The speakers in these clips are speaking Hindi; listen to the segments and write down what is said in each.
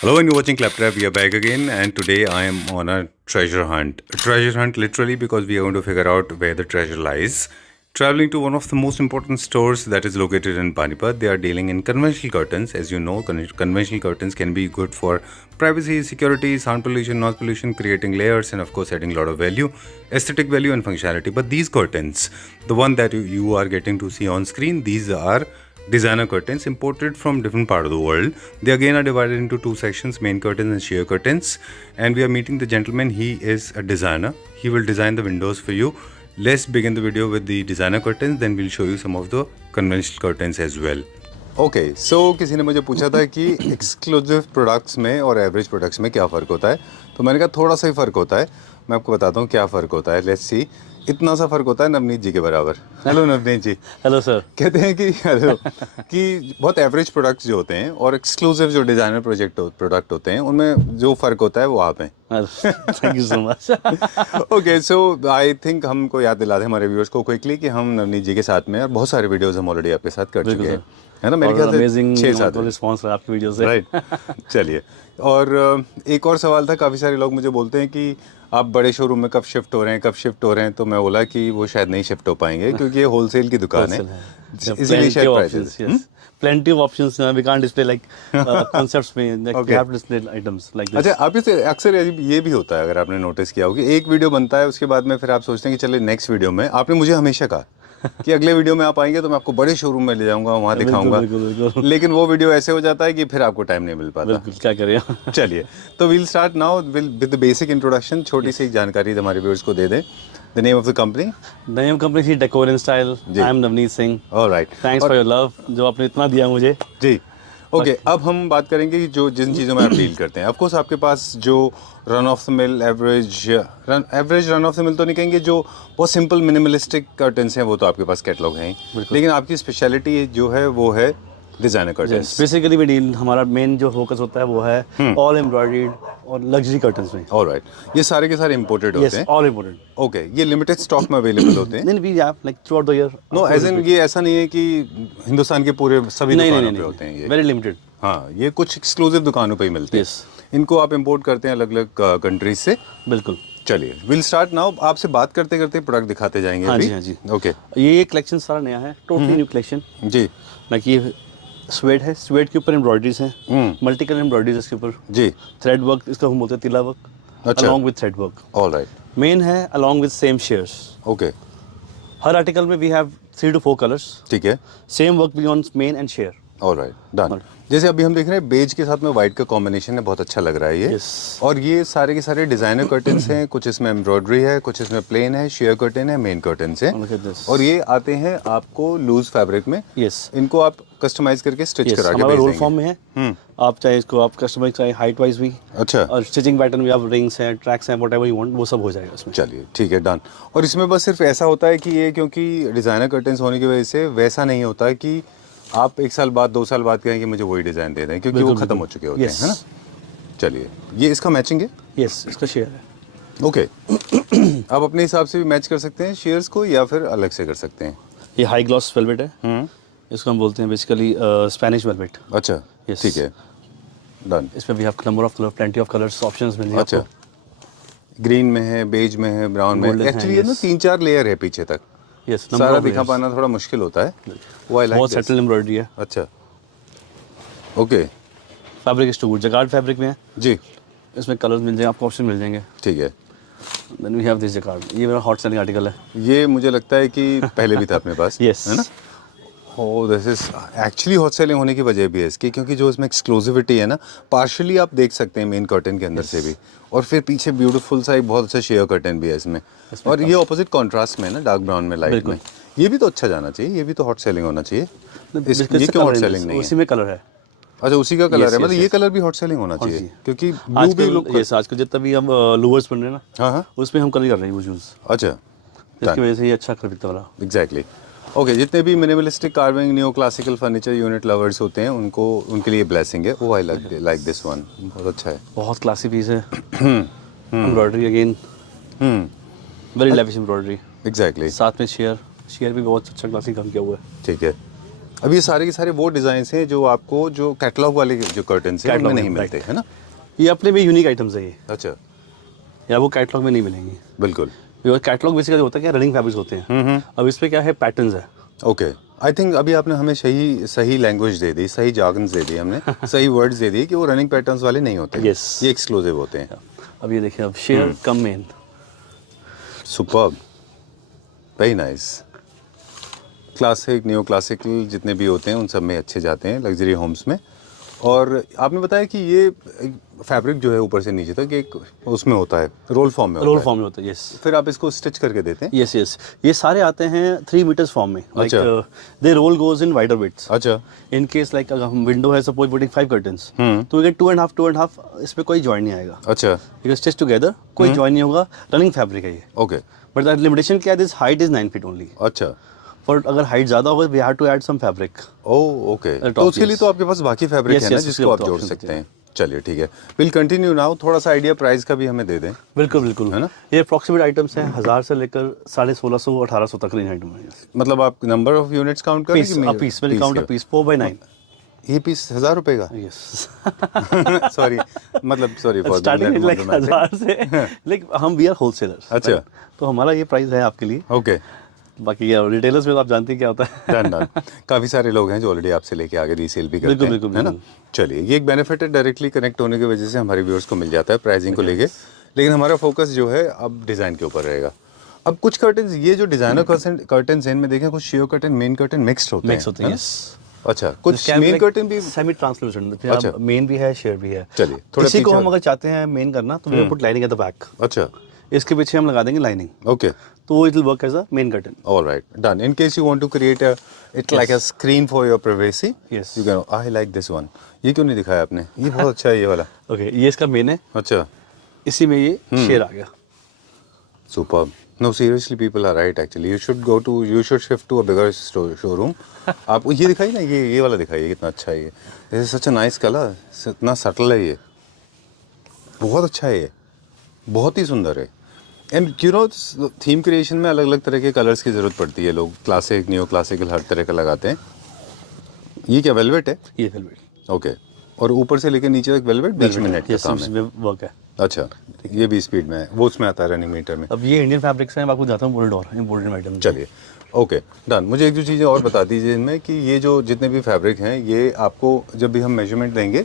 Hello and you're watching Claptrap. We are back again, and today I am on a treasure hunt. A treasure hunt literally because we are going to figure out where the treasure lies. Traveling to one of the most important stores that is located in Panipat. They are dealing in conventional curtains. As you know, conventional curtains can be good for privacy, security, sound pollution, noise pollution, creating layers, and of course adding a lot of value, aesthetic value and functionality. But these curtains, the one that you are getting to see on screen, these are designer curtains imported from different part of the world. They again are divided into two sections, main curtains and sheer curtains, and we are meeting the gentleman. He is a designer. He will design the windows for you. Let's begin the video with the designer curtains, then we'll show you some of the conventional curtains as well. Okay so किसी ने मुझे पूछा था कि एक्सक्लूसिव प्रोडक्ट्स में और एवरेज प्रोडक्ट्स में क्या फ़र्क होता है, तो मैंने कहा थोड़ा सा ही फ़र्क होता है. मैं आपको बताता हूँ क्या फ़र्क होता है. Let's see. इतना सा फ़र्क होता है नवनीत जी के बराबर. Hello Navneet ji. Hello sir. कहते हैं कि हेलो कि बहुत एवरेज प्रोडक्ट्स जो होते हैं और एक्सक्लूसिव जो डिज़ाइनर प्रोडक्ट होते हैं उनमें जो फ़र्क होता है वो आप हैं. Thank you so much. Okay so I think हमको याद दिला दें हमारे व्यूअर्स को क्विकली कि हम नवनीत जी के साथ में और बहुत सारे वीडियोस हम ऑलरेडी आपके साथ कर चुके हैं, है ना. मेरे ख्याल से 6-7 रिस्पांस है आपकी वीडियो से. राइट. चलिए. और एक और सवाल था, काफ़ी सारे लोग मुझे बोलते हैं कि आप बड़े शोरूम में कब शिफ्ट हो रहे हैं, तो मैं बोला कि वो शायद नहीं शिफ्ट हो पाएंगे क्योंकि ये होलसेल की दुकान है, इसीलिए शायद prices. Plenty of options. We can't display like concepts में like we have to display items like this. अच्छा, आप इसे अक्सर ये भी होता है, अगर आपने नोटिस किया हो कि एक वीडियो बनता है उसके बाद में फिर आप सोचते हैं कि चले नेक्स्ट वीडियो में. आपने मुझे हमेशा कहा कि अगले वीडियो में आप आएंगे तो मैं आपको बड़े शोरूम में ले जाऊंगा, वहाँ दिखाऊंगा. लेकिन वो वीडियो ऐसे हो जाता है कि फिर आपको टाइम नहीं मिल पाता. बिल्कुल, क्या करें. चलिए, तो we'll start now with the basic introduction. छोटी सी जानकारी हमारे व्यूअर्स को दे दें. The name of the company? The name of the company is Decor in Style. I am Navneet Singh. All right. Thanks for your love, जो आपने इतना दिया मुझे. जी. ओके, अब हम बात करेंगे कि जो जिन चीज़ों में आप डील करते हैं. ऑफ कोर्स आपके पास जो run of the mill average run of the mill तो नहीं कहेंगे, जो बहुत सिंपल मिनिमलिस्टिक कर्टन्स हैं वो तो आपके पास कैटलॉग हैं. लेकिन आपकी स्पेशलिटी जो है वो है designer curtains. Basically we deal, हमारा मेन जो फोकस होता है वो है ऑल एम्ब्रॉयडर्ड और लग्जरी कर्टन्स में. ऑलराइट. ये सारे के सारे इंपोर्टेड होते हैं. All imported. ओके, ये लिमिटेड स्टॉक में अवेलेबल होते हैं. नहीं, we have like throughout the year. No, as in ये ऐसा नहीं है कि हिंदुस्तान के पूरे सभी दुकानों पे होते हैं ये. Very limited. हाँ, ये कुछ एक्सक्लूसिव दुकानों पे ही मिलते हैं. इनको आप इंपोर्ट करते हैं अलग अलग कंट्रीज से. बिल्कुल. चलिए, विल स्टार्ट नाउ. आपसे बात करते करते प्रोडक्ट दिखाते जाएंगे. हाँ जी, हाँ जी. ओके, ये कलेक्शन सारा नया है, टोटली न्यू कलेक्शन. जी. लाइक ये स्वेड है, स्वेड के ऊपर एम्ब्रॉयडरीज हैं, मल्टी कलर एम्ब्रॉयडरीज इसके ऊपर. जी. थ्रेड वर्क, इसका हम बोलते हैं तिला वर्क. अच्छा. Along with thread work. Alright. Main है along with same sheers. Okay. हर आर्टिकल में वी हैव 3 to 4 कलर्स. ठीक है. सेम वर्क भी on main and sheer. Alright, done. जैसे अभी हम देख रहे हैं बेज के साथ में वाइट का कॉम्बिनेशन है, बहुत अच्छा लग रहा है ये. Yes. और ये सारे के सारे डिजाइनर कर्टन्स हैं. कुछ इसमें एम्ब्रॉयडरी है, कुछ इसमें प्लेन है, शेयर कर्टन है, मेन कर्टन्स है. और ये आते हैं आपको लूज फैब्रिक में. यस. इनको आप कस्टमाइज करके स्टिच करा के हमारा रोल भेजेंगे. फॉर्म में है. आप चाहे इसको आप कस्टमाइज चाहे हाइट वाइज भी. अच्छा. और स्टिचिंग पैटर्न भी, आप रिंग्स हैं, ट्रैक्स हैं, व्हाटएवर यू वांट, वो सब हो जाएगा इसमें. चलिए, ठीक है, डन. और इसमें बस सिर्फ ऐसा होता है कि ये क्योंकि डिजाइनर कर्टन्स होने की वजह से वैसा नहीं होता कि आप 1 साल बाद 2 साल बाद कहें कि मुझे वही डिजाइन दे दें, क्योंकि वो खत्म हो चुके होते हैं, है ना. चलिए, ये इसका मैचिंग है. यस, इसका शेयर है. ओके. आप अपने हिसाब से भी मैच कर सकते हैं शेयर्स को या फिर अलग से कर सकते हैं. ये हाई ग्लॉस वेलवेट है. इसको हम बोलते हैं बेसिकली स्पेनिश वेलवेट. अच्छा. Yes. ठीक है, डन. इसमें we have number of colour, plenty of colours, options मिल जाएंगे. अच्छा. ग्रीन में है, बेज में है, ब्राउन में. एक्चुअली ये ना 3-4 लेयर है पीछे तक. यस. सारा दिखा पाना थोड़ा मुश्किल होता है. वो आई लाइक. बहुत सेटल एम्ब्रॉयडरी है. अच्छा. Okay. Fabric is too good. Jacquard fabric में है जी. इसमें कलर्स मिल जाएंगे आपको, ऑप्शन मिल जाएंगे. ठीक है. Then we have this jacquard. ये मेरा हॉट सेलिंग आर्टिकल है. ये मुझे लगता है कि पहले भी था अपने पास. यस. है ना. Oh, this is actually hot selling होने की वजह भी है इसकी, क्योंकि जो इसमें एक्सक्लूसिविटी है ना, पार्शियली आप देख सकते हैं मेन कर्टन के अंदर से भी, और फिर पीछे ब्यूटीफुल सा एक बहुत अच्छा शेयर कर्टन भी है इसमें. और ये ऑपोजिट कॉन्ट्रास्ट में है ना, डार्क ब्राउन में, लाइट में. ये भी तो अच्छा जाना चाहिए, ये भी तो हॉट सेलिंग होना चाहिए. ये क्यों हॉट सेलिंग नहीं है? उसी में कलर है. अच्छा, उसी का कलर है. मतलब ये कलर भी हॉट सेलिंग होना चाहिए, क्योंकि ब्लू भी लुक. यस, आजकल जितना भी हम लोअर्स बन रहे हैं ना, हाँ हाँ, उसमें हम कलर कर रहे हैं वो यूज. अच्छा. इसकी वजह से ये अच्छा कर दिखता वाला. एग्जैक्टली. ओके, जितने भी minimalistic carving new classical furniture unit lovers होते हैं उनके लिए ब्लेसिंग है. वो आई लाइक दिस वन. बहुत अच्छा है. बहुत क्लासी पीस है. Embroidery again, very lavish embroidery. Exactly. साथ में शेयर भी बहुत अच्छा क्लासी काम किया हुआ है. ठीक है. अब ये सारे के सारे वो डिजाइन हैं जो आपको जो कैटलॉग वाले जो कर्टन हैं उनमें नहीं मिलते, है ना? ये अपने भी यूनिक आइटम्स है ये, अच्छा, या वो कैटलॉग में नहीं मिलेंगे। बिल्कुल। कैटलॉग बेसिकली होता है क्या, रनिंग फैब्रिक्स होते हैं। अब इसमें क्या है, पैटर्न्स है। ओके, आई थिंक अभी आपने हमें सही लैंग्वेज दे दी, सही जार्गन्स दे दिए हमने, सही वर्ड्स दे दिए कि वो रनिंग पैटर्न्स वाले नहीं होते। Yes. ये एक्सक्लूसिव होते हैं। अब ये देखिए, अब sheer cum main. Superb, very nice. Classic, new classical जितने भी होते हैं उन सब में अच्छे जाते हैं लग्जरी होम्स में। और आपने बताया कि ये फैब्रिक जो है ऊपर से नीचे तक एक उसमें होता है, रोल फॉर्म में होता रोल है। फॉर्म में होता है, यस। फिर आप इसको स्टिच करके देते हैं? यस यस, ये सारे आते हैं 3 मीटर्स फॉर्म में। Like they roll goes in wider widths. अच्छा, इन केस लाइक हम विंडो है सपोज पुटिंग 5 कर्टन्स, तो ये 2.5 इसमें कोई जॉइन नहीं आएगा। अच्छा, बिकॉज स्टिच टुगेदर कोई जॉइन नहीं होगा, रनिंग फैब्रिक है ये। ओके, बट द लिमिटेशन क्या है, this height is 9 feet only. अच्छा, पर अगर हाइट ज्यादा होगा we have to add some fabric. Oh okay, तो उसके लिए तो आपके पास बाकी फैब्रिक Yes, है ना yes, जिसको उसके आप लिए जोड़ options सकते होते हैं। चलिए ठीक है, विल कंटिन्यू नाउ। थोड़ा सा आइडिया प्राइस का भी हमें दे दें। बिल्कुल बिल्कुल, है ना? ये अप्रॉक्सीमेट आइटम्स हैं 1000 से लेकर 1650 1800 तक रेंज आइटम है। मतलब आप नंबर ऑफ यूनिट्स काउंट कर piece a piece, will count a piece 4/9। ये पीस 1000 रुपए का? यस। सॉरी, मतलब सॉरी फॉर स्टार्टिंग लाइक 1000 से, लाइक हम वी आर होलसेलर्स। अच्छा। तो हमारा ये प्राइस है आपके लिए। ओके, बाकी रिटेलर्स में तो आप जानते हैं क्या होता है। Done done. काफी सारे लोग हैं जो ऑलरेडी आपसे लेके आगे रीसेल भी करते बिल्कुल, हैं, बिल्कुल, है ना? बिल्कुल। चलिए, ये एक बेनिफिट है डायरेक्टली कनेक्ट होने की वजह से हमारे व्यूअर्स को मिल जाता है प्राइसिंग को लेके। लेकिन हमारा फोकस जो है अब डिजाइन के ऊपर रहेगा। अब कुछ कर्टन्स, ये जो डिजाइनर कर्टन्स हैं इनमें देखें, कुछ share curtain, main curtain mixed होते हैं। मिक्स होते हैं, यस। अच्छा, कुछ मेन कर्टन भी। सेमी ट्रांसलूसेंट, अच्छा। मेन भी है, शेयर भी है। चलिए, थोड़ा इसी को पीछे हम अगर चाहते हैं मेन करना तो we put lining at the back. अच्छा, इसके पीछे हम लगा देंगे लाइनिंग, ओके, तो it will work as a main curtain. all right, done. In case you want to create it like a screen for your privacy, Yes. you can. I like this one. ये क्यों नहीं दिखाया आपने? ये बहुत अच्छा है ये वाला। ओके, ये इसका मेन है, अच्छा, इसी में ये शेयर आ गया। superb. No, seriously, people are right. Actually, you should shift to a bigger showroom. आप ये दिखाइए ना, ये वाला दिखाइए, कितना अच्छा है ये। This is such a nice color. इतना subtle है ये, बहुत अच्छा है ये, बहुत ही सुंदर है। And you know, theme creation में अलग अलग तरह के कलर्स की जरूरत पड़ती है। लोग क्लासिक, न्यू क्लासिकल हर तरह का लगाते हैं। ये क्या वेलवेट है? ये वेलवेट। ओके, और ऊपर से लेकर नीचे तक वेलवेट, बीच में नेट का काम है। वर्क है। अच्छा, ये भी स्पीड में है, वो उसमें आता है रनिंग मीटर में। अब ये इंडियन फैब्रिक्स हैं, मैं आपको जाता हूँ बोल्ड और इम्पोर्टेंट आइटम। चलिए, ओके, डन। मुझे एक दो चीज़ें और बता दीजिए इनमें कि ये जो जितने भी फैब्रिक हैं, ये आपको जब भी हम मेजरमेंट देंगे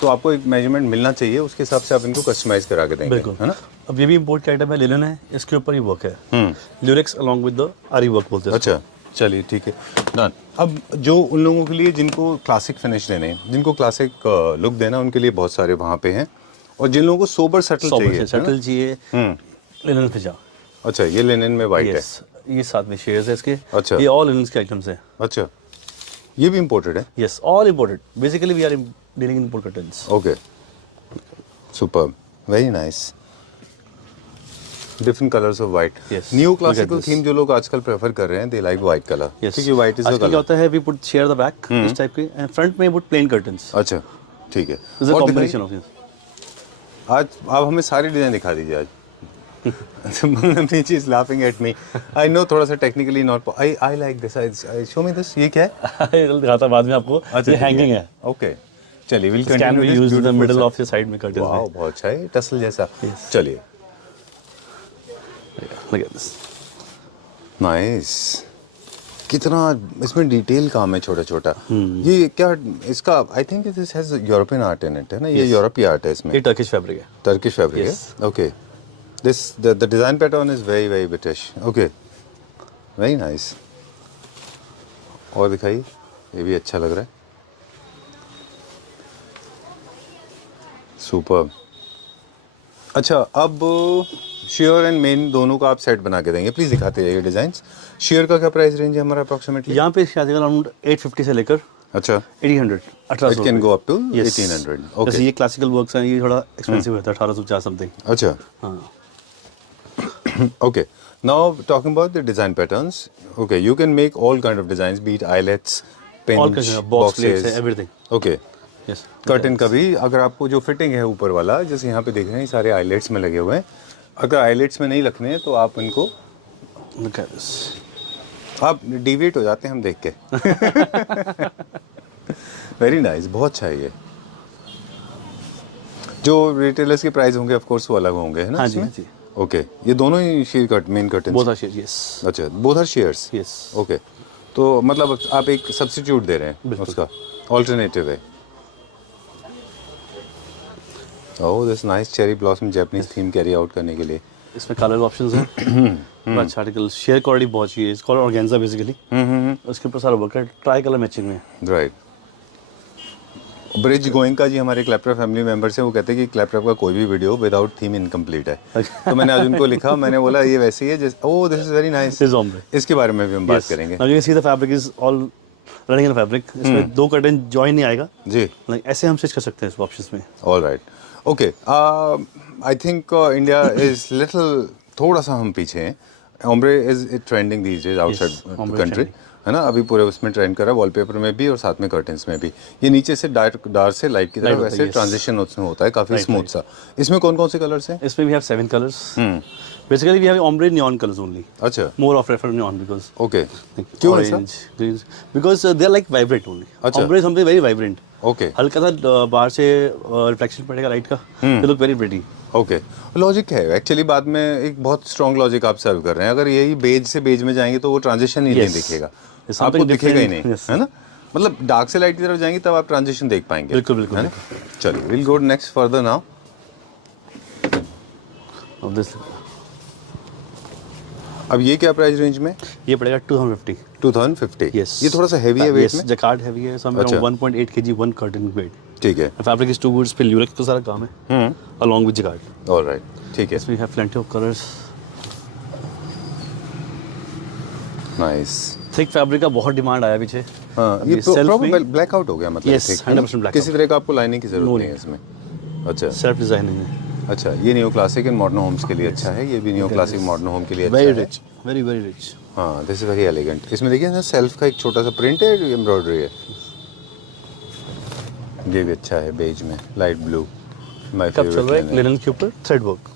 तो आपको एक मेजरमेंट मिलना चाहिए, उसके हिसाब से आप इनको कस्टमाइज करा के देंगे, बिल्कुल, है ना? अब ये भी इम्पोर्ट का आइटम है, लिनन है, इसके ऊपर ही वर्क है। ल्यूरेक्स अलॉन्ग विद द आरी वर्क बोलते हैं। अच्छा, चलिए ठीक है, डन। अब जो उन लोगों के लिए जिनको क्लासिक फिनिश देने हैं, जिनको क्लासिक लुक देना, उनके लिए बहुत सारे वहाँ पे हैं। और जिन लोगों को सोबर सटल चाहिए, सटल चाहिए, लिनन फिजा। अच्छा, ये लिनन में वाइट है। यस, ये साथ में शेयर्स है इसके। अच्छा। ये ऑल लिनन के आइटम्स हैं। अच्छा, ये भी इम्पोर्टेड है? Yes, all imported. Basically we are dealing in import curtains. Okay, superb, very nice. Different colours of white. Yes, new look at classical this. Theme जो लोग आजकल प्रेफर कर रहे हैं, दे लाइक वाइट कलर, क्योंकि वाइट इज द आजकल क्या कलर। होता है, we put share the back इस टाइप के, एंड फ्रंट में पुट प्लेन कर्टन्स। अच्छा, ठीक है। दिस इज और कॉम्बिनेशन ऑफ दिखाइए। आज आप हमें सारी डिजाइन दिखा दीजिए आज। She's laughing at me. I know थोड़ा सा technically not. I like this. Show me this. ये क्या है? दिखाता बाद में आपको। ये हैंगिंग है। ओके, चलिए, will can continue be this used in the beautiful middle set. Of the side में कर्टन्स। वाओ, बहुत अच्छा है, टसल जैसा। Yes. चलिए, लुक एट दिस। नाइस। कितना इसमें डिटेल काम है, छोटा छोटा। ये क्या इसका? I think this has European art in it, है ना? ये यूरोप की आर्ट है इसमें। ये टर्किश फैब्रिक है। Turkish fabric Yes. है। Okay, this the design pattern is very very British. Okay, very nice. और दिखाइए, ये भी अच्छा लग रहा है। सुपर। अच्छा, अब शेयर एंड मेन दोनों का आप सेट बना के देंगे। प्लीज दिखाते जाइए डिजाइंस। शेयर का क्या प्राइस रेंज है हमारा अप्रोक्सीमेटली? यहाँ पे शायद अराउंड 850 से लेकर अच्छा, 1800 1800 It can go up to Yes. 1800. जैसे Okay. ये क्लासिकल वर्क्स हैं, ये थोड़ा एक्सपेंसिव होता है, 1850 समथिंग। अच्छा, हाँ, okay. Now talking about the design patterns. Okay, you can make all kind of designs, be it eyelets, pinch, all का बॉक्स प्लेट्स है, एवरीथिंग। Okay. यस, कर्टन का भी अगर आपको जो फिटिंग है ऊपर वाला, जैसे यहाँ पे देख रहे हैं, सारे आईलेट्स में लगे हुए हैं। अगर आईलेट्स में नहीं रखने हैं तो आप इनको लुक एट दिस। आप डिविएट हो जाते हैं हम देख के। वेरी नाइस, बहुत अच्छा है ये। जो रिटेलर्स के प्राइस होंगे ऑफ कोर्स वो अलग होंगे, है ना? हाँ जी, इसमें? हाँ जी। ओके, ये दोनों ही sheer cut main curtain? Both are sheer, yes. अच्छा, both are sheers? Yes. Okay, तो मतलब आप एक सब्स्टिट्यूट दे रहे हैं उसका, ऑल्टरनेटिव है। Oh this nice cherry blossom Japanese theme carry out करने के लिए। इसमें कलर ऑप्शंस हैं। अच्छा आर्टिकल, शेयर क्वालिटी बहुत अच्छी है, इट्स कॉल्ड ऑर्गेन्जा बेसिकली। उसके ऊपर सारा वर्क है, ट्राई कलर मैचिंग में। राइट। ब्रिज गोइंका जी हमारे क्लैपटॉप फैमिली मेंबर्स हैं, वो कहते हैं कि क्लैपटॉप का कोई भी वीडियो विदाउट थीम इनकम्प्लीट है। तो मैंने आज उनको लिखा, मैंने बोला ये वैसे ही है जैसे, ओह दिस इज वेरी नाइस। इसके बारे में भी हम बात करेंगे। अगर see the fabric is all running in fabric, इसमें दो कर्टन जॉइन नहीं आएगा जी, लाइक ऐसे हम स्टिच कर सकते हैं इस ऑप्शंस में। All right, okay. I think India is little, थोड़ा सा हम पीछे हैं। Ombre is trending these days outside the country, है ना? अभी पूरे उसमें ट्रेंड कर रहा है, वॉलपेपर में भी और साथ में कर्टन्स में भी। ये नीचे से डार्क से लाइट की तरफ वैसे ट्रांजिशन उसमें होता है, काफी स्मूथ सा। इसमें कौन कौन से कलर्स हैं? इसमें we have 7 colours. Basically we have ombre neon colors only. अच्छा, More of prefer neon because okay, like क्यों ऐसा? orange, greens, because they are like vibrant only. अच्छा। Ombre is something very vibrant. Okay हल्का सा बाहर से रिफ्लेक्शन पड़ेगा लाइट का, they look very pretty. Okay, logic है एक्चुअली। बाद में एक बहुत स्ट्रॉन्ग लॉजिक आप सर्व कर रहे हैं। अगर यही बेज से बेज में जाएंगे तो वो ट्रांजिशन ही नहीं दिखेगा, It's आपको something दिखेगा ही different. नहीं, Yes. है ना? मतलब डार्क से लाइट की तरफ जाएंगे तब आप ट्रांजिशन देख पाएंगे। बिल्कुल, बिल्कुल, है ना? चलिए, will go next further now. Of this, अब ये क्या प्राइस रेंज में? ये पड़ेगा 250. 2050। Yes. ये थोड़ा सा हैवी है वेट Yes, में? जकार्ड हैवी है, somewhere अच्छा। around 1.8 kg one curtain weight. ठीक है, Fabric is too good, इस पे ल्यूरेक्स का सारा काम है, along with jacquard. ऑलराइट, ठीक है, We have plenty of colors. Nice. Thick fabric का बहुत डिमांड आया पीछे। हाँ, अब ये self प्रॉपर में ब्लैक आउट हो गया मतलब? Yes, ठीक है ना? 100% black किसी out. तरह का आपको लाइनिंग की जरूरत No नहीं है need. इसमें। अच्छा सेल्फ डिजाइनिंग है, अच्छा, ये new classic and modern homes के लिए अच्छा है, ये भी न्यू क्लासिक मॉडर्न होम के लिए अच्छा वेरी है। Rich, very very rich. हाँ, दिस इज वेरी एलिगेंट। इसमें देखिए ना, सेल्फ का एक छोटा सा प्रिंट है, एम्ब्रॉयडरी है। ये भी अच्छा है, बेज में लाइट ब्लू, माय कब चल रहा फेवरेट। है लिनन के ऊपर thread work.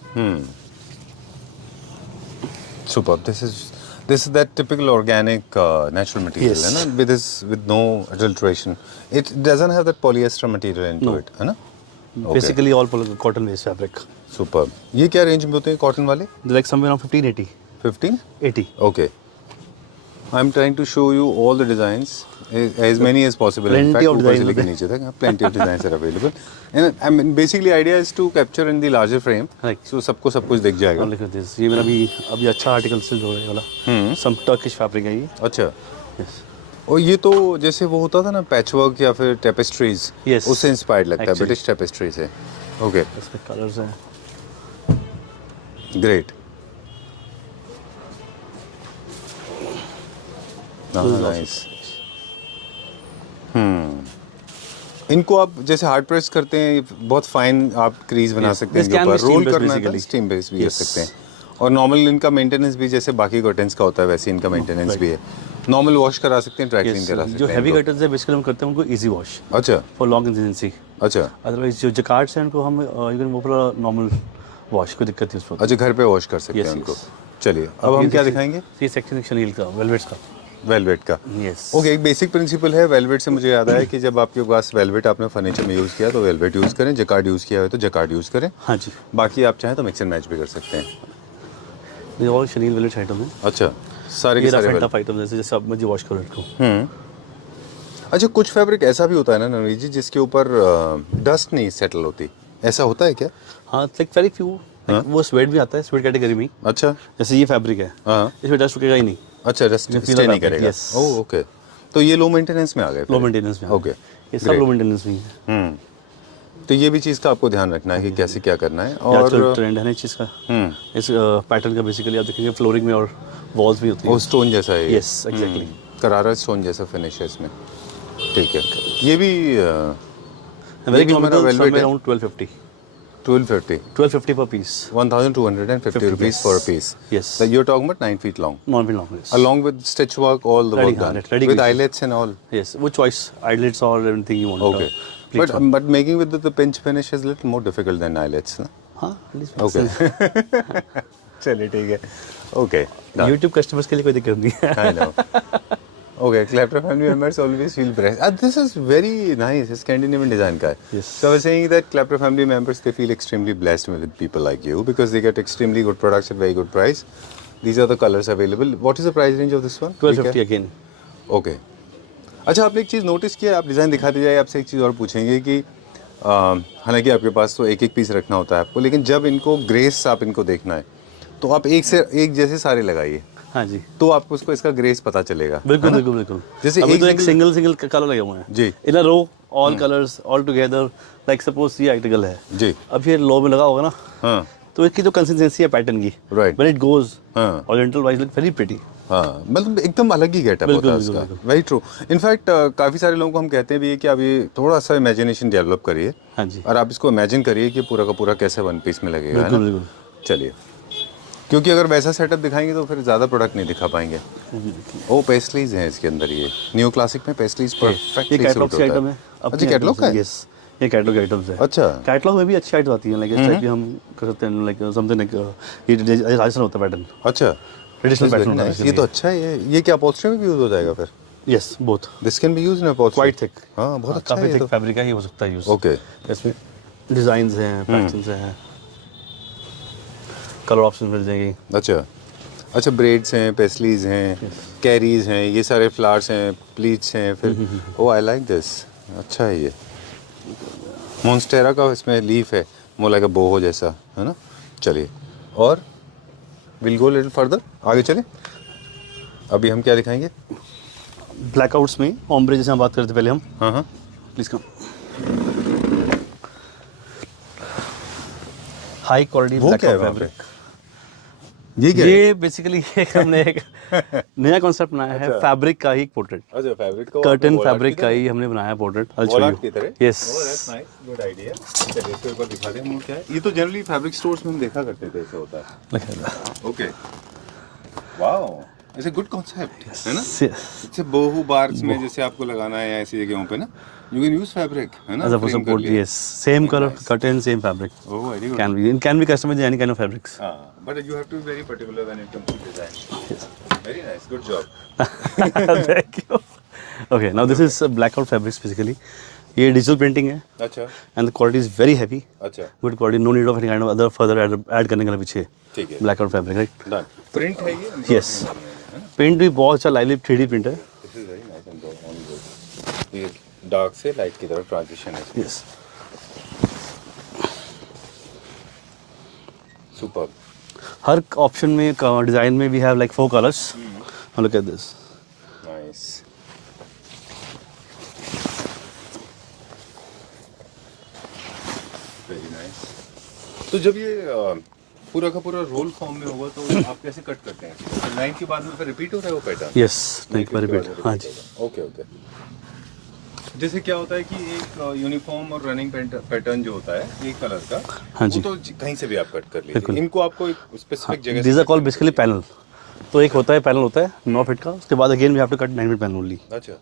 Super, this is that typical organic natural material, Yes. है ना? With no adulteration, it doesn't have that polyester material into it, है ना? Basically all cotton based fabric. Super. ये क्या रेंज में होते हैं कॉटन वाले? Like somewhere around 1580 15? 80। Okay. I'm trying to show you all the designs, as many as possible. Plenty in fact, of ऊपर designs से लेकर होते हैं। नीचे तक plenty of designs are available. And I mean, basically idea is to capture in the larger frame. Right. So सबको सब कुछ दिख जाएगा। Look at this, ये मेरा अभी अच्छा आर्टिकल से जो है वाला, सम टर्किश फैब्रिक है ये। अच्छा। यस, और ये तो जैसे वो होता था ना पैचवर्क या फिर टेपेस्ट्रीज, Yes. उससे इंस्पायर्ड लगता है, Actually. ब्रिटिश टेपेस्ट्री से। ओके, इसमें कलर्स हैं। ग्रेट। नाइस। इनको आप जैसे हार्ड प्रेस करते हैं, बहुत फाइन आप क्रीज बना Yes. सकते हैं This इनके can be ऊपर, steam रोल based करना है basically. स्टीम बेस भी कर Yes. सकते हैं। और नॉर्मल इनका मेंटेनेंस भी जैसे बाकी कर्टन्स का होता है वैसे इनका मेंटेनेंस भी है। नॉर्मल वॉश करा सकते हैं, ड्राई क्लीन करा सकते जो हैं हैवी इनको। कर्टन्स है बेसिकली हम करते हैं उनको इजी वॉश अच्छा फॉर लॉन्ग कंसिस्टेंसी। अच्छा अदरवाइज जो जकार्ड्स हैं उनको हम यू कैन वो पूरा नॉर्मल वॉश, कोई दिक्कत नहीं उसमें। अच्छा, घर पे वॉश कर सकते हैं Yes, उनको। yes. चलिए, अब हम क्या दिखाएंगे? ये सेक्शन शनील का, वेलवेट्स का। वेलवेट का। यस। ओके, एक बेसिक प्रिंसिपल है वेलवेट से। मुझे याद आया कि जब आपके पास वेलवेट आपने फर्नीचर में यूज़ किया तो वेलवेट यूज़ करें, जकार्ड यूज़ किया है तो जकार्ड यूज़ करें। हाँ जी, बाकी आप चाहें तो मिक्स एंड मैच भी कर सकते हैं। ये ऑल शनील वेलवेट आइटम है। अच्छा, सारे ये के सारे rough and well- tough item जैसे अब मुझे वॉश करो इनको। अच्छा, कुछ फैब्रिक ऐसा भी होता है ना नवीन जी जिसके ऊपर डस्ट नहीं सेटल होती, ऐसा होता है क्या? हाँ, लाइक वेरी फ्यू, वो स्वेट भी आता है स्वेट कैटेगरी में। अच्छा जैसे ये फैब्रिक है, हाँ, इसमें डस्ट रुकेगा ही नहीं, अच्छा, डस्ट जो स्टे feel नहीं fabric, करेगा। yes. ओह ओके, तो ये लो मेंटेनेंस में आ गए। लो मेंटेनेंस में। ओके, ये सब great. लो मेंटेनेंस में है। तो ये भी चीज़ का आपको ध्यान रखना है कि कैसे क्या करना है। और और ट्रेंड है ना इस चीज़ का, इस पैटर्न का। बेसिकली आप देखेंगे फ्लोरिंग में और वॉल्स भी होती है। वो स्टोन जैसा है। Yes, exactly. करारा स्टोन जैसा फिनिश है इसमें। ठीक है, ये भी वेरी भी हमारा इकोनॉमिकल, velvet समवेयर है। Around 1250 1250 per piece। 1250 rupees yes. for a piece. Yes. So you're talking about 9 feet long, non भी long. along with stitch work, all the Ready, work done, ready with pieces. eyelets and all. Yes, वो चॉइस आइलेट्स और everything you want. Okay, but making with the pinch finish is little more difficult than eyelets, na? हाँ, at least Okay. चलिए ठीक है. Okay. done. यूट्यूब कस्टमर्स के लिए कोई दिक्कत नहीं है. I know. Okay, Clapper family members always feel blessed. This is very nice. Scandinavian design guy. Yes. So I was saying that Clapper family members, they feel extremely blessed with people like you because they get extremely good products at very good price. These are the colors available. What is the price range of this one? 1250 again. Okay. अच्छा, आपने एक चीज़ नोटिस किया, आप डिज़ाइन दिखाते जाए, आपसे एक चीज़ और पूछेंगे कि हालांकि आपके पास तो एक एक पीस रखना होता है आपको, लेकिन जब इनको ग्रेस आप इनको देखना है तो आप एक से एक जैसे सारे लगाइए, हाँ जी, तो आपको उसको इसका ग्रेस पता चलेगा. बिल्कुल बिल्कुल बिल्कुल. जैसे अभी एक तो एक single- सिंगल कलर लगे हुए हैं जी. In a row, all colours all together. Like suppose ये आर्टिकल है, जी. अब ये लो में लगा होगा ना, हाँ. तो इसकी जो कंसिस्टेंसी है पैटर्न की, Right. व्हेन इट गोज हाँ. Oriental wise look very pretty. हाँ, मतलब एकदम अलग ही गेटअप होता है बिल्कुल, उसका. बिल्कुल. Very true. इनफैक्ट काफ़ी सारे लोगों को हम कहते हैं भी कि आप ये थोड़ा सा इमेजिनेशन डेवलप करिए, हाँ जी, और आप इसको इमेजिन करिए कि पूरा का पूरा कैसे वन पीस में लगेगा, है बिल्कुल ना? बिल्कुल. चलिए, क्योंकि अगर वैसा सेटअप दिखाएंगे तो फिर ज़्यादा प्रोडक्ट नहीं दिखा पाएंगे. ओ, पेस्टलीज हैं इसके अंदर. ये न्यू क्लासिक में पेस्टलीज ये परफेक्टली कैटलॉग से आइटम है. अच्छा, कैटलॉग का है? यस, ये कैटलॉग आइटम्स है. अच्छा. कैटलॉग में भी अच्छी आइटम आती है, लाइक इस टाइप की हम कर सकते हैं, लाइक समथिंग लाइक ये राजस्थान होता है पैटर्न, अच्छा, ट्रेडिशनल Very पैटर्न होता nice. है. ये तो अच्छा है. ये क्या अपॉल्स्ट्री में भी यूज हो जाएगा फिर? Yes, both. This can be used in upholstery. Quite thick. हाँ, बहुत अच्छा काफी है ये थिक तो. फैब्रिक है, ये हो सकता है यूज. ओके. इसमें डिजाइन्स हैं, पैटर्न्स हैं, कलर ऑप्शन मिल जाएंगे. अच्छा. अच्छा, ब्रेड्स हैं, पेस्लीज हैं, कैरीज हैं, ये सारे फ्लावर्स हैं, प्लीट्स हैं, फिर ओ आई लाइक दिस. अच्छा है ये. मॉन्स्टेरा का इसमें लीफ है, मोर लाइक अ बोहो जैसा, है ना? चलिए, और विल गो लिटिल फर्दर, आगे चलें. अभी हम क्या दिखाएंगे? ब्लैकआउट्स में ओम्ब्रे जैसे हम बात करते थे पहले हम. हाँ हाँ. Please come. हाई क्वालिटी वो क्या है ब्लैकआउट वहाँ पे? फैब्रिक. ये क्या है? ये बेसिकली हमने एक नया कॉन्सेप्ट बनाया है, अच्छा. फैब्रिक का ही पोर्ट्रेट. अच्छा, फैब्रिक का कर्टन फैब्रिक का ही हमने बनाया पोर्ट्रेट. वॉलआर्ट की तरह. Yes. Oh, that's nice, good idea. चलिए इसको एक बार दिखा दें. वो क्या है? ये तो जनरली फैब्रिक स्टोर्स में हम देखा करते थे, ऐसा होता है. Okay. Wow, it's a good concept, है ना? जैसे बोहू बार्स में जैसे आपको लगाना है या ऐसी जगहों पे ना, यू कैन यूज फैब्रिक, है ना? As a Frame कर support, लिया. yes. Same color, curtain, same fabric. Oh, very good. Can be customized any kind of fabrics. But you have to be very particular when it comes to design. Yes. Very nice, good job. Thank you. Okay, now this is blackout fabrics basically. ये डिजिटल प्रिंटिंग है, अच्छा. and the quality is very heavy. अच्छा. Good quality, no need of any kind of other further add करने के लिए पीछे. ठीक है. Blackout fabric, right? Done. Print है ये? Yes. Print भी बहुत अच्छा लाइव 3D प्रिंट है. This is very nice and on good. ये डार्क से लाइट की तरफ ट्रांजिशन है. Yes. Superb. हर ऑप्शन में डिजाइन में we have like 4 colors. Look at this. Nice. Very nice. तो जब ये पूरा का पूरा रोल फॉर्म में होगा तो आप कैसे कट करते हैं? तो 9 के बाद में फिर रिपीट हो रहा है वो पैटर्न? Yes, like repeat. हाँ जी. Okay okay. जैसे क्या होता है कि एक यूनिफॉर्म और रनिंग पैटर्न जो होता है एक कलर का, हाँ वो जी. तो कहीं से भी आप कट कर बिल्कुल. लीजिए. इनको आपको एक स्पेसिफिक जगह These से are called basically panel. तो एक होता है पैनल होता है 9 फीट का, उसके बाद again we have to cut 9 feet panel only. अच्छा.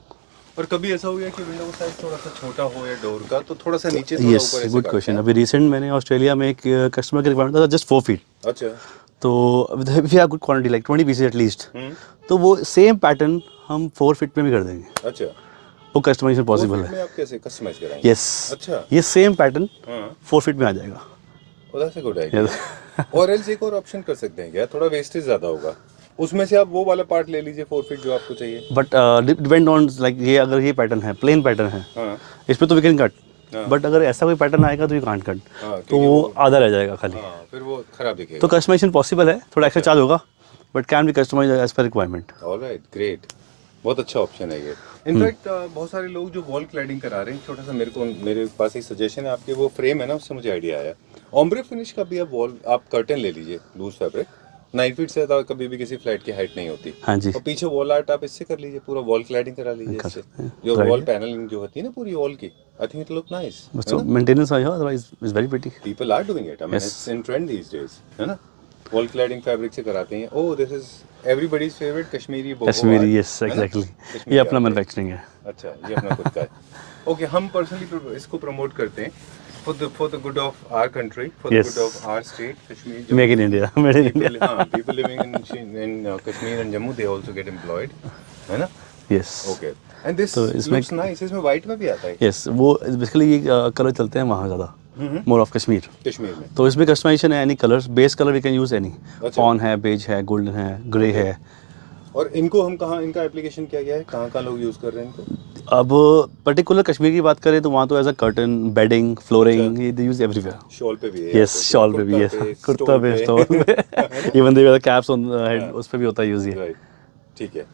और कभी ऐसा हो गया कि विंडो का साइज थोड़ा सा छोटा हो या डोर का, तो थोड़ा सा नीचे थोड़ा यस, ऊपर ऐसे गुड करते क्वेश्चन. हैं? अभी रिसेंट मैंने ऑस्ट्रेलिया में एक कस्टमर की रिक्वायरमेंट था जस्ट 4 फीट. अच्छा. तो we have good quantity like 20 pieces at least, तो वो सेम पैटर्न हम 4 फीट में भी कर देंगे. अच्छा. वो कस्टमाइजेशन पॉसिबल में है. आप कैसे कस्टमाइज कराएंगे? यस. अच्छा. ये सेम पैटर्न हाँ. 4 फीट में आ जाएगा. That's a good idea. और एल्स एक और ऑप्शन कर सकते हैं क्या? थोड़ा वेस्टेज ज्यादा होगा, उसमें से आप वो वाला पार्ट ले लीजिए 4 फीट जो आपको चाहिए. बट डिपेंड ऑन लाइक ये अगर ये पैटर्न है प्लेन पैटर्न है, हाँ. इस पे तो वी कैन कट. हाँ. बट अगर ऐसा कोई पैटर्न आएगा तो यू कांट कट. हाँ, तो क्योंकि वो आधा रह जाएगा खाली. हाँ, फिर वो खराब दिखेगा. तो कस्टमाइजेशन पॉसिबल है, थोड़ा एक्स्ट्रा चार्ज होगा, but can be customize as per requirement. Alright, great. बहुत अच्छा ऑप्शन है ये. इनफैक्ट बहुत सारे लोग जो वॉल क्लैडिंग करा रहे हैं, छोटा सा मेरे पास एक सजेशन है. आपके वो फ्रेम है ना, उससे मुझे आइडिया आया. ओम्ब्रे फिनिश का भी आप कर्टन ले लीजिए लूज फैब्रिक. 9 फीट से ज़्यादा कभी भी किसी फ्लैट की हाइट नहीं होती. हाँ जी. और पीछे वॉल आर्ट आप इससे कर लीजिए, पूरा वॉल क्लैडिंग करा लीजिए इससे. जो वॉल पैनलिंग जो होती है ना पूरी वॉल की, I think it look nice. So maintenance are here, otherwise it's very pretty. People are doing it. I mean it's in trend these days, है ना? वॉल क्लैडिंग फैब्रिक से कराते हैं. Oh, this is everybody's favourite Kashmiri boho. Kashmiri, yes exactly. ये अपना मैन्युफैक्चरिंग है. अच्छा, ये अपना खुद का है. ओके, हम पर्सनली इसको प्रमोट करते हैं for the good of our country, for the Yes. good of our state, Kashmir. Make in India, made in People, India. people living in Kashmir and Jammu, they also get employed, है ना? Yes Okay. And this तो इसमें- looks nice. इसमें white में भी आता है यस, वो बेसिकली ये कलर चलते हैं वहाँ ज़्यादा, मोर ऑफ कश्मीर। कश्मीर में. तो इसमें कस्टमाइजेशन है, any colours, base colour we can use any, अच्छा। फॉन है, बेज है, गोल्डन है, ग्रे है। और इनको हम कहाँ, इनका एप्लीकेशन क्या गया है, कहाँ लोग यूज कर रहे हैं इनको? अब पर्टिकुलर कश्मीर की बात करें तो वहाँ तो as a curtain, bedding, flooring, ये दे यूज एवरीवेयर। शॉल पे भी है. यस, शॉल पे भी है, कुर्ता पे, स्टोल पे, even they caps on head, उस पे भी होता है यूज ये। राइट, ठीक है.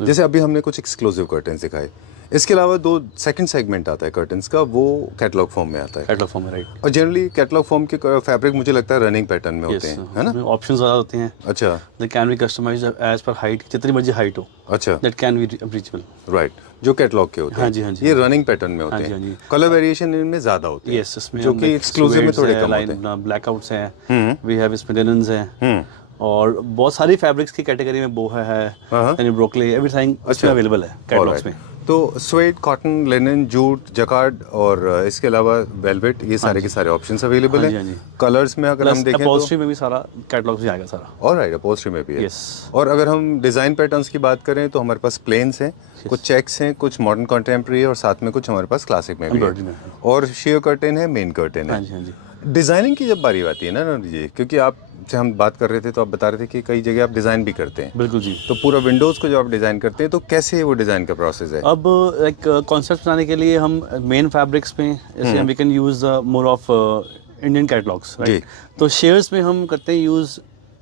जैसे अभी हमने कुछ एक्सक्लूसिव कर्टन्स दिखाए, इसके अलावा दो सेकंड सेगमेंट आता है कर्टन्स का, वो कैटलॉग फॉर्म में आता है. कैटलॉग फॉर्म में, राइट। और जनरली कैटलॉग फॉर्म के फैब्रिक मुझे लगता है रनिंग पैटर्न में होते यस, हैं, है ना? ऑप्शंस ज़्यादा होते हैं। अच्छा they can be customized as per height, जितनी मर्जी हाइट हो, अच्छा, that can be reachable. Right. जो कैटलॉग के होते हैं, हाँ जी, हाँ जी, ये हाँ जी। रनिंग पैटर्न में होते हाँ जी, हाँ हैं. जी। कलर वेरिएशन इनमें ज्यादा होते हैं, यस, इसमें जो कि एक्सक्लूसिव में थोड़े कम होते हैं. ब्लैकआउट्स हैं, वी हैव इसमें लिनन्स हैं, और बहुत सारी फैब्रिक्स की कैटेगरी में बोहा है, यानी ब्रोकली, एवरीथिंग इसमें अवेलेबल है कैटलॉग्स में। तो sweat, cotton, linen, jute, jacquard और इसके अलावा वेलवेट, ये सारे के सारे ऑप्शंस अवेलेबल हाँ जी, हाँ हैं. जी। कलर्स में अगर हम देखें तो अपॉल्स्ट्री में भी सारा कैटलॉग्स भी आएगा सारा। ऑलराइट, अपहोल्स्ट्री में भी है. Yes. और अगर हम डिज़ाइन पैटर्न्स की बात करें तो हमारे पास प्लेन्स हैं, कुछ चेक्स हैं, कुछ मॉडर्न कंटेम्प्रेरी, और साथ में कुछ हमारे पास क्लासिक में भी Embroidery है. में है। और शेयर कर्टेन है, मेन कर्टेन हाँ है. जी, हाँ जी। डिज़ाइनिंग की जब बारी आती है ना जी, क्योंकि आप से हम बात कर रहे थे तो आप बता रहे थे कि कई जगह आप डिज़ाइन भी करते हैं, बिल्कुल जी। तो पूरा विंडोज़ को जब आप डिज़ाइन करते हैं तो कैसे वो डिज़ाइन का प्रोसेस है? अब एक कॉन्सेप्ट बनाने के लिए हम मेन फैब्रिक्स में जैसे we can use more of Indian catalogues, जी। राइट। तो शेयर्स में हम करते हैं यूज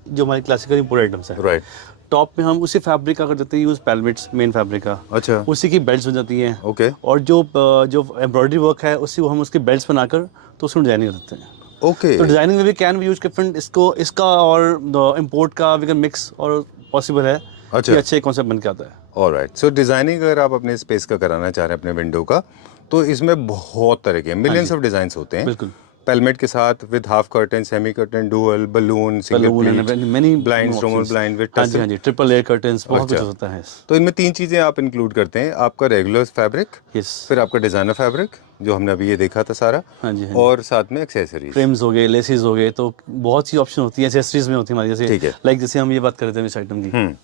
जो हमारे क्लासिकल इंपोर्टेड आइटम्स है, राइट. टॉप में हम उसी फैब्रिक का कर देते हैं यूज, पेलमेट्स मेन फैब्रिक का, अच्छा, उसी की बेल्ट्स बन जाती हैं। ओके, और जो एम्ब्रॉयडरी वर्क है उसी को हम उसके बेल्ट्स बनाकर तो उसमें डिजाइनिंग कर देते हैं। ओके. तो डिजाइनिंग में भी कैन वी यूज डिफरेंट, इसका और इंपोर्ट का वी कैन मिक्स, और पॉसिबल है अच्छा. कि अच्छे कॉन्सेप्ट बन के आता है। ऑलराइट. सो डिज़ाइनिंग अगर आप अपने स्पेस का कराना चाह रहे हैं अपने विंडो का, तो इसमें बहुत तरह के मिलियंस ऑफ डिज़ाइंस होते हैं. बिल्कुल। पेलमेट के साथ with half curtain, semi curtain, dual, balloon, Balloon and many blind, options. Roman blind with हाँ जी, हाँ जी, ट्रिपल लेयर कर्टन्स, बहुत कुछ अच्छा। होता है। तो इनमें तीन चीज़ें आप इंक्लूड करते हैं, आपका रेगुलर फैब्रिक, यस, फिर आपका डिज़ाइनर फैब्रिक जो हमने अभी ये देखा था सारा, हाँ जी, हाँ जी। और साथ में एक्सेसरीज. फ्रेम्स हो गए, लेसेस हो गए, तो बहुत सी ऑप्शन होती है। एक्सेसरीज में होती है हमारी, ठीक है। जैसे लाइक जैसे हम ये बात कर रहे थे इस आइटम की,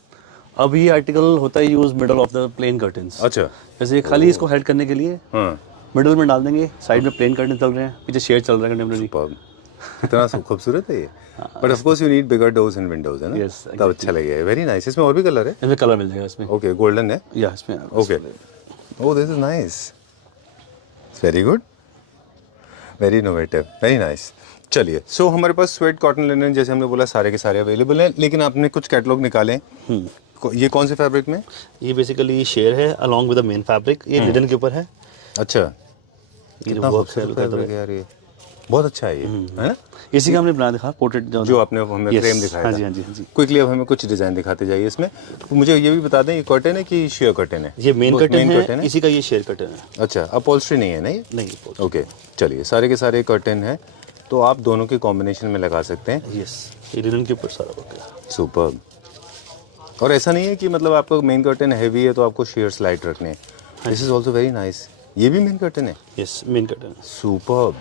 अब ये आर्टिकल होता है use middle of the plain curtains. अच्छा. जैसे खाली इसको हेल्ड करने के लिए हाँ, मिडल में डाल देंगे, साइड में प्लेन कर्टन चल रहे हैं, पीछे शेड चल रहा है कंटेम्परेरी। superb. कितना खूबसूरत है ये. But of course you need bigger doors and Windows, है ना? Yes, तब अच्छा लगेगा. Very nice. इसमें और भी कलर है? इसमें कलर मिल जाएगा इसमें, ओके, गोल्डन है. या इसमें okay. Oh, this is nice. It's very good, very innovative, very nice. चलिए, सो हमारे पास स्वेट, कॉटन, लिनन, जैसे हमने बोला सारे के सारे अवेलेबल हैं, लेकिन आपने कुछ कैटलॉग निकाले. ये कौन से फैब्रिक में? ये बेसिकली शेयर है along with the main fabric, ये लिनन के ऊपर है। अच्छा, ये कितना वर्क है, खूबसूरत fabric है यार ये. बहुत अच्छा है ये, है ना? इसी का हमने बना दिखा पोर्ट्रेट जो आपने हमें Yes, फ्रेम दिखाया हाँ था. जी, हाँ जी, हाँ जी। क्विकली अब हमें कुछ डिजाइन दिखाते जाइए इसमें. तो मुझे ये भी बता दें, ये कर्टन है कि शेयर कर्टन है? ये मेन कर्टन कर्टन है, इसी का ये शेयर कर्टन है। अच्छा, अपहोल्स्ट्री नहीं है ना ये? नहीं, ओके, चलिए, सारे के सारे कर्टन हैं, तो आप दोनों के कॉम्बिनेशन में लगा सकते हैं. यस, ये लिनन के ऊपर सारा वर्क है। सुपर्ब. और ऐसा नहीं है कि मतलब आपका मेन कर्टन हैवी है तो आपको शेयर्स लाइट रखने हैं. This is also very nice. ये भी मेन कर्टन है? Yes, main curtain. सुपर्ब.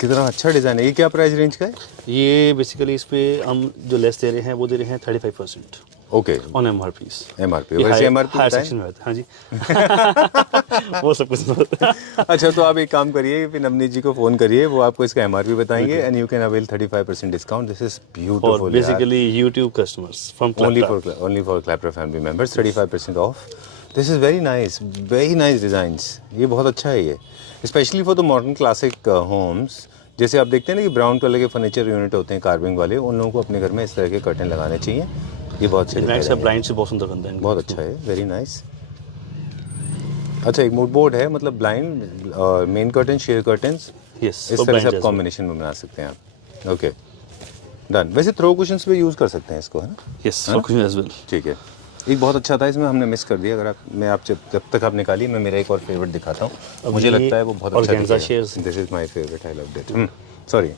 कितना अच्छा डिज़ाइन है. ये क्या प्राइस रेंज का है? ये बेसिकली इस पे हम जो लेस दे रहे हैं वो दे रहे हैं 35% ओके, ऑन एमआरपीस। एमआरपी. वैसे एमआरपी हायर बताएं. सेक्शन में आता है, हाँ जी। वो सब कुछ होता है। अच्छा, तो आप एक काम करिए, फिर नवनीत जी को फ़ोन करिए, वो आपको इसका एमआरपी बताएंगे, and you can avail 35% discount. This is और beautiful. Basically YouTube customers from only for Clapper family members, 35% off. This is very nice designs. ये बहुत अच्छा है ये, especially for the modern classic homes. जैसे आप देखते हैं ना कि ब्राउन कलर के फर्नीचर यूनिट होते हैं कार्विंग वाले, उन लोगों को अपने घर में इस तरह के कर्टन लगाने चाहिए. ये बहुत अच्छे दिखाई दे रहे हैं. ब्लाइंड से बहुत सुंदर बनता है। बहुत अच्छा है, वेरी नाइस. अच्छा, एक मूड बोर्ड है, मतलब ब्लाइंड और main curtain, share curtains, yes, इस तरह से आप कॉम्बिनेशन में बना सकते हैं आप. Okay, done. वैसे थ्रो कुशंस पे यूज़ कर सकते हैं इसको, है ना? Yes, for cushion as well. ठीक है. एक बहुत अच्छा था, इसमें हमने मिस कर दिया. अगर आप जब तक आप निकालिए, मैं मेरा एक और फेवरेट दिखाता हूँ. मुझे लगता है वो बहुत अच्छा organza shares. This is my favourite. I loved it. Sorry.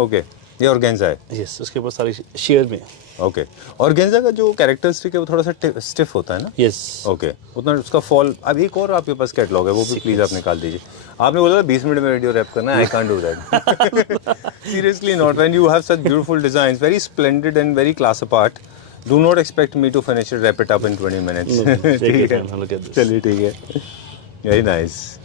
Okay, ये ऑर्गेन्जा है। यस, उसके ऊपर सारी शेयर में। ओके, ऑर्गेन्जा का जो कैरेक्टरिस्टिक है वो थोड़ा सा स्टिफ होता है ना? यस। ओके, उतना उसका फॉल। अब एक और आपके पास कैटलॉग है, वो भी प्लीज आप निकाल दीजिए। आपने बोला था 20 मिनट में वीडियो रैप करना है, I can't do that. Seriously not, when you have such beautiful designs, very splendid and very class apart, do not expect me to finish it, wrap it up in 20 minutes. चलिए ठीक है, वेरी नाइस,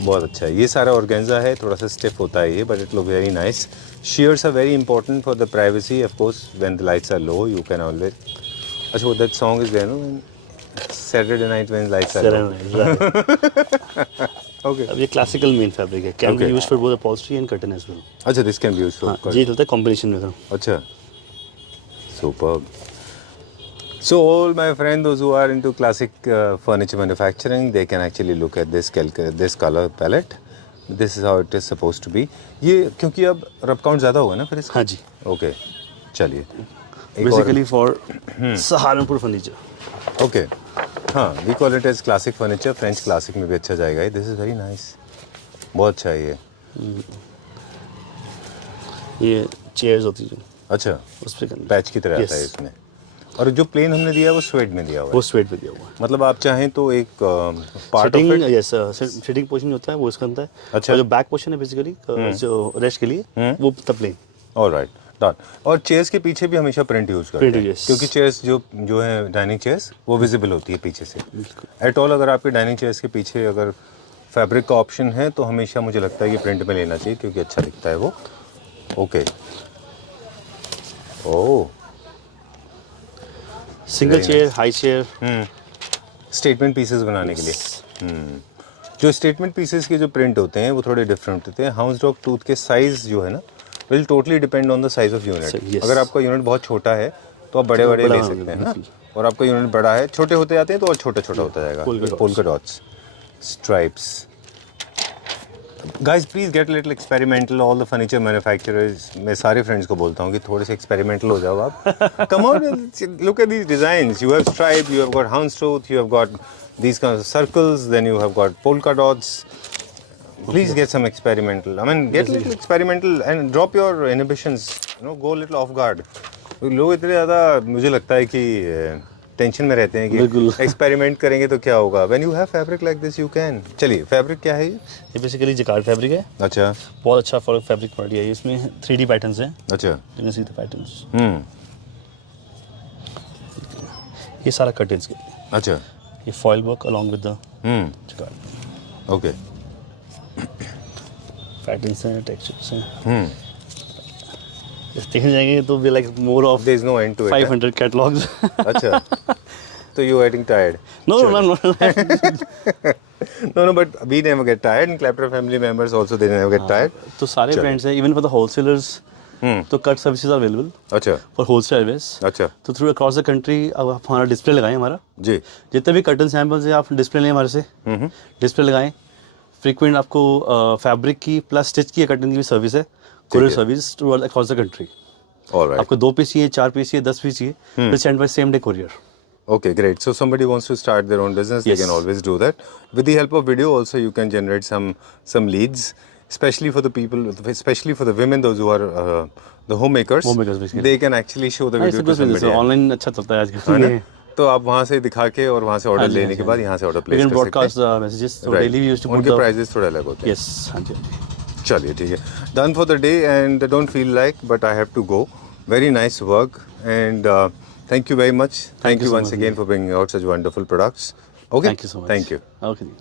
बहुत अच्छा है। ये सारा ऑर्गेन्जा है, थोड़ा सा स्टिफ होता है ये, but it look very nice. Sheers are very important for the privacy, of course when the lights are low you can always. अच्छा, वो that song is there no, Saturday night when lights are low. Okay, अब ये क्लासिकल मेन फैब्रिक है, can be used for both upholstery and curtain as well. अच्छा, this can be used for, जी चलता है कॉम्बिनेशन में। अच्छा, superb. So all my friends, those who are into classic furniture manufacturing, they can actually look at this color palette. This is how it is supposed to be. ये क्योंकि अब रब काउंट ज़्यादा होगा ना फिर इसका? हाँ जी। ओके, चलिए। Basically for Saharanpur furniture. Okay, हाँ, we call it as classic furniture, French classic में भी अच्छा जाएगा। दिस इज़ वेरी नाइस, बहुत अच्छा है ये चेयर्स होती है। अच्छा, उस पे पैच की तरह आता है इसमें। और जो प्लेन हमने दिया है वो स्वेड में दिया हुआ है। वो स्वेड पे दिया हुआ है। मतलब आप चाहें तो एक part of it, yes, sitting position होता है वो इसका अंदर है। अच्छा। और जो बैक पोर्शन है बेसिकली जो रेस्ट के लिए वो तब प्लेन। Alright, done. और चेयर्स के पीछे भी हमेशा प्रिंट यूज करते हैं, yes. क्योंकि चेयर्स जो है डाइनिंग चेयर्स वो विजिबल होती है पीछे से। एट ऑल अगर आपके डाइनिंग चेयर्स के पीछे अगर फैब्रिक का ऑप्शन है तो हमेशा मुझे लगता है कि प्रिंट में लेना चाहिए, क्योंकि अच्छा दिखता है वो। Okay, oh, single chair, high chair, statement pieces बनाने के लिए। जो स्टेटमेंट पीसेस के जो प्रिंट होते हैं वो थोड़े डिफरेंट होते हैं। हाउस डॉग टूथ के साइज जो है ना, will totally depend on the size of unit. yes. अगर आपका यूनिट बहुत छोटा है तो आप बड़े बड़े ले सकते हैं ना, और आपका यूनिट बड़ा है, छोटे होते जाते हैं तो और छोटा छोटा होता जाएगा। Polka dots, stripes. Guys please get little experimental, all the furniture manufacturers. मैं सारे फ्रेंड्स को बोलता हूँ कि थोड़े से एक्सपेरिमेंटल हो जाओ आप। Come on, look at these designs, you have stripe, you have got houndstooth, you have got these kinds of circles, then you have got polka dots. Please get some experimental. I mean, get little experimental and drop your inhibitions. You know, go little off guard. लोग इतने ज़्यादा मुझे लगता है कि टेंशन में रहते हैं कि एक्सपेरिमेंट करेंगे तो क्या होगा। When you have fabric like this, you can. चलिए, फैब्रिक क्या है ये बेसिकली जकार्ड फैब्रिक है। अच्छा, बहुत अच्छा फैब्रिक क्वालिटी है। इसमें 3D पैटर्न्स हैं। अच्छा, you can see the patterns. ये सारा कर्टेन्स के लिए। अच्छा, ये foil work along with the jacquard. Okay, patterns हैं, टेक्सचर्स हैं। देखने जाएंगे तो भी like more of there is no end to it. 500 catalogs. अच्छा, तो you are getting tired. No, No, but we never get tired, and Clapper family members also, they never get tired. तो सारे ब्रांड्स हैं, इवन फॉर द होलसेलर्स तो कट सर्विसेज आर अवेलेबल अच्छा, फॉर होलसेल सर्विस। अच्छा, तो थ्रू अक्रॉस द कंट्री अब आप हमारा डिस्प्ले लगाएं, हमारा जी, जितने भी कर्टन सैम्पल्स हैं आप डिस्प्ले लें हमारे से, डिस्प्ले लगाएं। फ्रीक्वेंट आपको फैब्रिक की प्लस स्टिच की कर्टन की भी सर्विस है, courier service to across the country. Alright, आपको 2 पीस चाहिए, 4 पीस चाहिए, 10 पीस चाहिए, फिर send by same day courier. Okay, great. So somebody wants to start their own business, Yes. they can always do that. With the help of video also you can generate some leads, especially for the people, especially for the women, those who are the homemakers. Homemakers basically. They can actually show the video to somebody. Online अच्छा चलता है आजकल। तो आप वहाँ से दिखा के और वहाँ से ऑर्डर लेने के बाद यहाँ से ऑर्डर प्लेस कर सकते हैं। Broadcast messages, so daily we used to put उनके द प्राइसेस थोड़े अलग होते हैं। यस, हां जी। चलिए ठीक है, done for the day and don't feel like but I have to go. Very nice work and thank you very much. Thank you once again for bringing out such wonderful products. Okay? Thank you so much. Thank you. Okay.